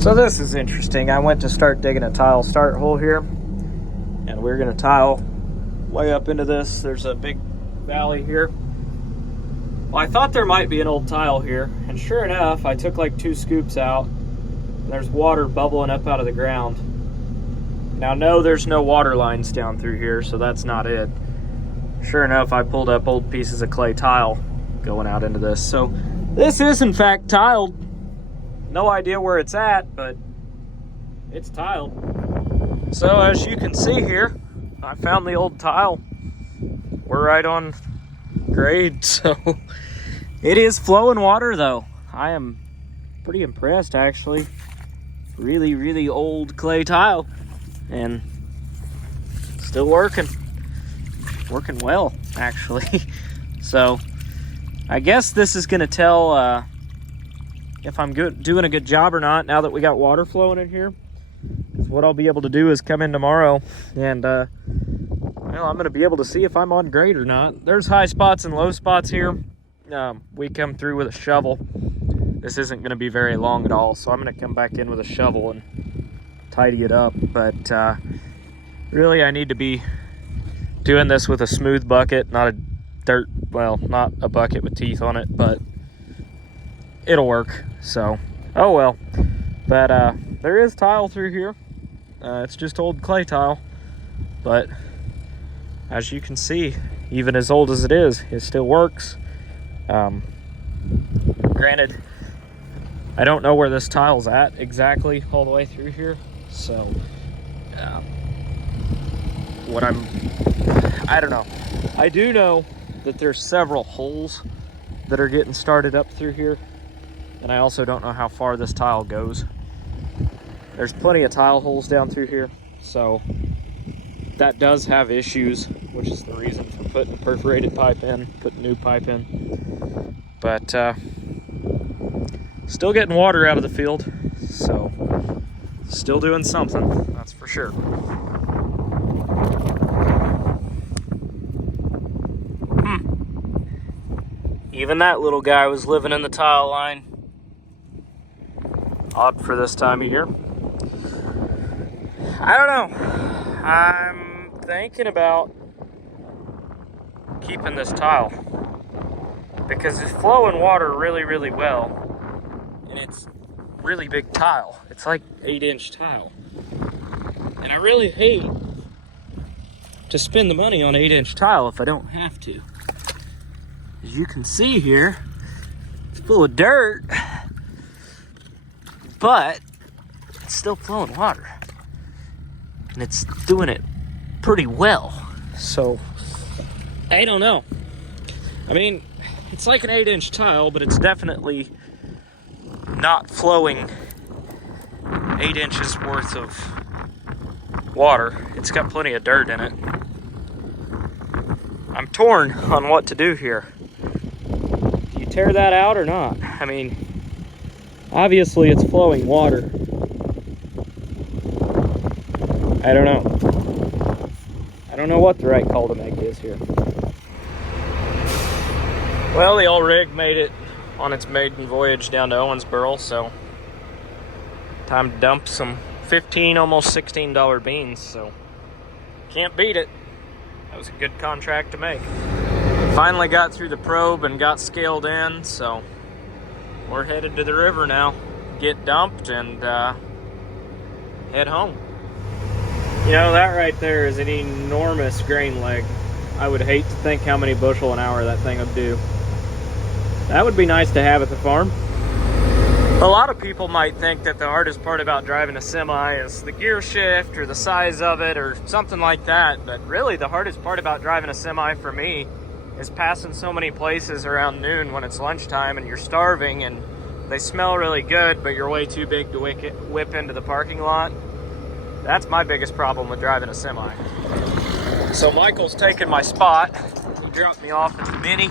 So this is interesting. I went to start digging a tile start hole here, and we're gonna tile way up into this. There's a big valley here. Well, I thought there might be an old tile here, and sure enough, I took like 2 scoops out, and there's water bubbling up out of the ground. Now, no, there's no water lines down through here, so that's not it. Sure enough, I pulled up old pieces of clay tile going out into this. So this is in fact tiled. No idea where it's at, but it's tiled. So as you can see here, I found the old tile. We're right on grade, so it is flowing water though. I am pretty impressed actually. Really, really old clay tile and still working well actually. So I guess this is gonna tell if I'm doing a good job or not now that we got water flowing in here. What I'll be able to do is come in tomorrow and well, I'm gonna be able to see if I'm on grade or not. There's high spots and low spots here. We come through with a shovel. This isn't gonna be very long at all, so I'm gonna come back in with a shovel and tidy it up. But really I need to be doing this with a smooth bucket, not a dirt, well, not a bucket with teeth on it, but it'll work. So, oh well. But there is tile through here. It's just old clay tile, but as you can see, even as old as it still works. Granted, I don't know where this tile's at exactly all the way through here, so I don't know. I do know that there's several holes that are getting started up through here, and I also don't know how far this tile goes. There's plenty of tile holes down through here, so that does have issues, which is the reason for putting perforated pipe in, putting new pipe in. But still getting water out of the field, so still doing something, that's for sure. Even that little guy was living in the tile line. Odd for this time of year. I don't know. I'm thinking about keeping this tile because it's flowing water really, really well, and it's really big tile. It's like 8-inch tile, and I really hate to spend the money on 8-inch tile if I don't have to. As you can see here, it's full of dirt, but it's still flowing water. And it's doing it pretty well. So, I don't know. I mean, it's like an 8-inch tile, but it's definitely not flowing 8 inches worth of water. It's got plenty of dirt in it. I'm torn on what to do here. Do you tear that out or not? I mean, obviously it's flowing water. I don't know. I don't know what the right call to make is here. Well, the old rig made it on its maiden voyage down to Owensboro, so time to dump some $15, almost $16 beans, so can't beat it. That was a good contract to make. Finally got through the probe and got scaled in, so we're headed to the river now, get dumped and head home. You know, that right there is an enormous grain leg. I would hate to think how many bushel an hour that thing would do. That would be nice to have at the farm. A lot of people might think that the hardest part about driving a semi is the gear shift or the size of it or something like that, but really the hardest part about driving a semi for me is passing so many places around noon when it's lunchtime and you're starving and they smell really good, but you're way too big to whip into the parking lot. That's my biggest problem with driving a semi. So Michael's taking my spot. He dropped me off at the Mini.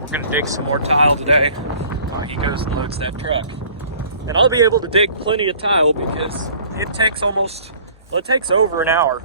We're gonna dig some more tile today while he goes and loads that truck. And I'll be able to dig plenty of tile because it takes over an hour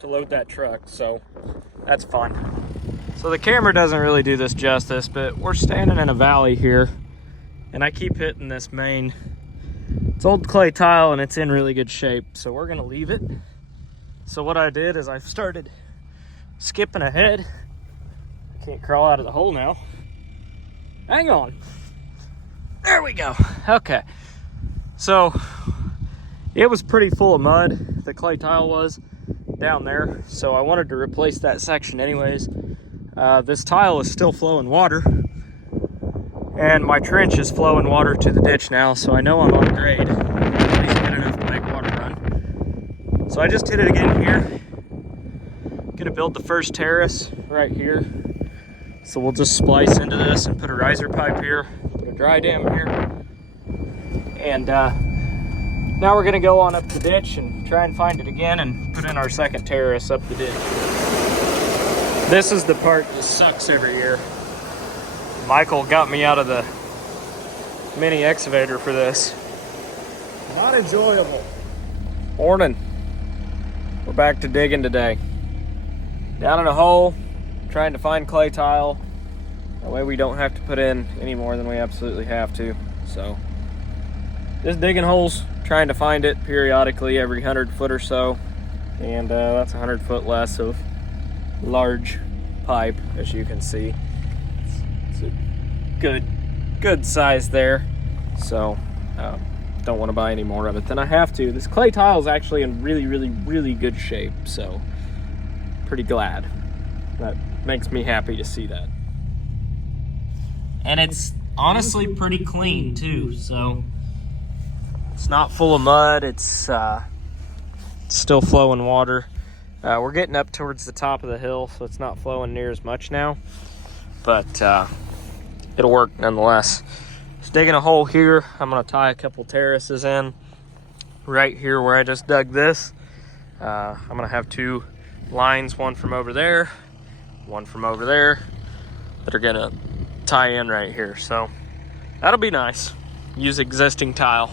to load that truck, so that's fun. So the camera doesn't really do this justice, but we're standing in a valley here, and I keep hitting this main It's old clay tile and it's in really good shape, so we're gonna leave it. So what I did is I started skipping ahead. I can't crawl out of the hole now. Hang on. There we go. Okay. So it was pretty full of mud, the clay tile was down there, so I wanted to replace that section anyways. This tile is still flowing water, and my trench is flowing water to the ditch now, so I know I'm on grade, at least good enough to make water run. So I just hit it again here. Gonna build the first terrace right here. So we'll just splice into this and put a riser pipe here, put a dry dam here, and now we're gonna go on up the ditch and try and find it again and put in our second terrace up the ditch. This is the part that sucks every year. Michael got me out of the mini excavator for this. Not enjoyable. Morning. We're back to digging today. Down in a hole, trying to find clay tile. That way we don't have to put in any more than we absolutely have to. So just digging holes, trying to find it periodically every 100 foot or so. And that's 100 foot less of large pipe, as you can see. It's a good size there. So don't want to buy any more of it than I have to. This clay tile is actually in really good shape, so pretty glad. That makes me happy to see that. And it's honestly pretty clean too, so it's not full of mud. It's still flowing water. We're getting up towards the top of the hill, so it's not flowing near as much now, but it'll work nonetheless. Just digging a hole here. I'm gonna tie a couple terraces in right here where I just dug this. I'm gonna have two lines, one from over there, one from over there, that are gonna tie in right here. So that'll be nice. Use existing tile.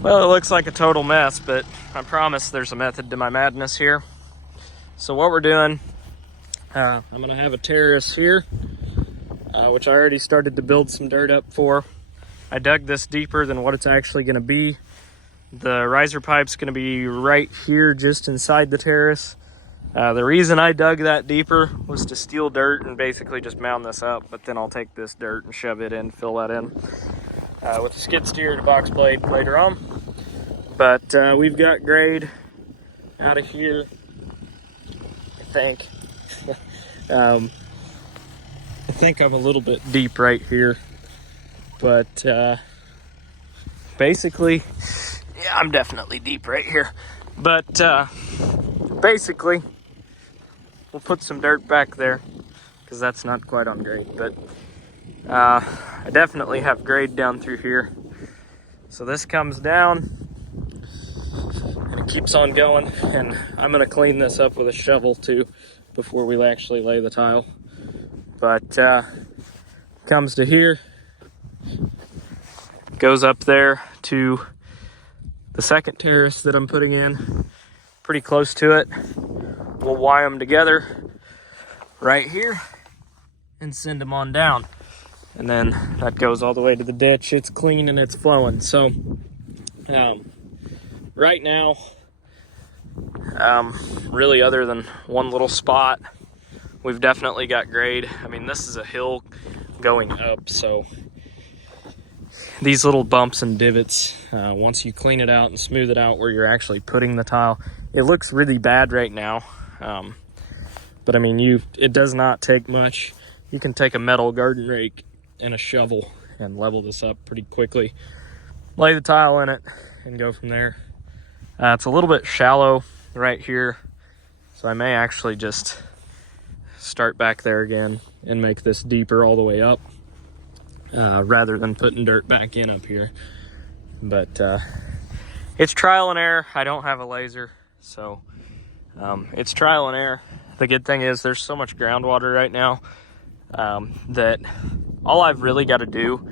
Well, it looks like a total mess, but I promise there's a method to my madness here. So what we're doing, I'm gonna have a terrace here, which I already started to build some dirt up for. I dug this deeper than what it's actually gonna be. The riser pipe's gonna be right here, just inside the terrace. The reason I dug that deeper was to steal dirt and basically just mound this up, but then I'll take this dirt and shove it in, fill that in with a skid steer and a box blade later on. But we've got grade out of here, I think. I think I'm a little bit deep right here, but basically, yeah, I'm definitely deep right here. But basically, we'll put some dirt back there because that's not quite on grade, but I definitely have grade down through here. So this comes down and it keeps on going, and I'm gonna clean this up with a shovel too before we actually lay the tile. But comes to here, goes up there to the second terrace that I'm putting in, pretty close to it. We'll wire them together right here and send them on down. And then that goes all the way to the ditch. It's clean and it's flowing. So right now, really other than one little spot, we've definitely got grade. I mean, this is a hill going up, so these little bumps and divots, once you clean it out and smooth it out where you're actually putting the tile, it looks really bad right now. But I mean, it does not take much. You can take a metal garden rake and a shovel and level this up pretty quickly, lay the tile in it, and go from there. It's a little bit shallow right here, so I may actually just start back there again and make this deeper all the way up, rather than putting dirt back in up here. But it's trial and error. I don't have a laser, so it's trial and error. The good thing is there's so much groundwater right now that all I've really got to do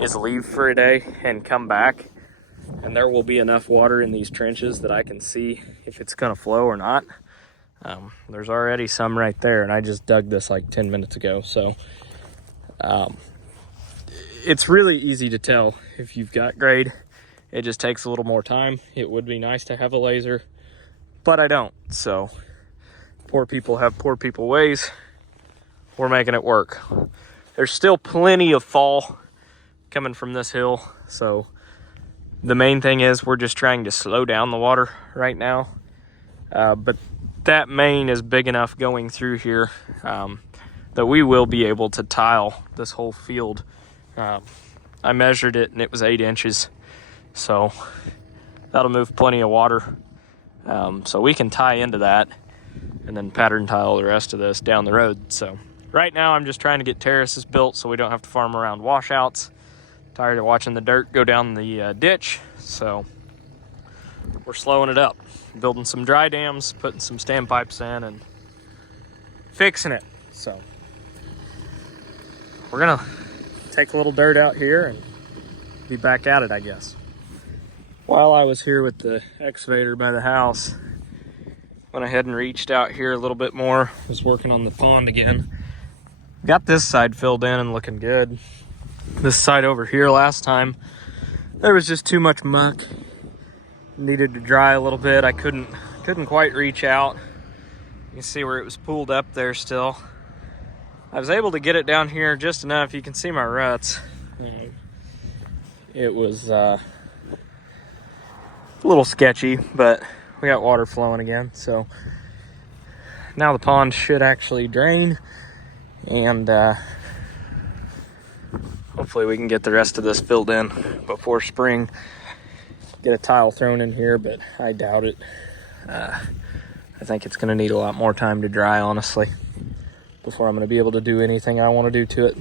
is leave for a day and come back, and there will be enough water in these trenches that I can see if it's going to flow or not. There's already some right there, and I just dug this like 10 minutes ago. So it's really easy to tell if you've got grade It just takes a little more time. It would be nice to have a laser, but I don't. So poor people have poor people ways. We're making it work. There's still plenty of fall coming from this hill. So the main thing is we're just trying to slow down the water right now. But that main is big enough going through here that we will be able to tile this whole field. I measured it and it was 8 inches. So that'll move plenty of water. So we can tie into that and then pattern tile the rest of this down the road. So right now I'm just trying to get terraces built so we don't have to farm around washouts. Tired of watching the dirt go down the ditch. So we're slowing it up, building some dry dams, putting some standpipes in and fixing it. So we're gonna take a little dirt out here and be back at it, I guess. While I was here with the excavator by the house, went ahead and reached out here a little bit more, was working on the pond again. Got this side filled in and looking good. This side over here last time, there was just too much muck. Needed to dry a little bit. I couldn't quite reach out. You can see where it was pooled up there still. I was able to get it down here just enough. You can see my ruts. It was a little sketchy, but we got water flowing again. So now the pond should actually drain, and hopefully we can get the rest of this filled in before spring. Get a tile thrown in here, but I doubt it. I think it's gonna need a lot more time to dry, honestly, before I'm gonna be able to do anything I wanna do to it.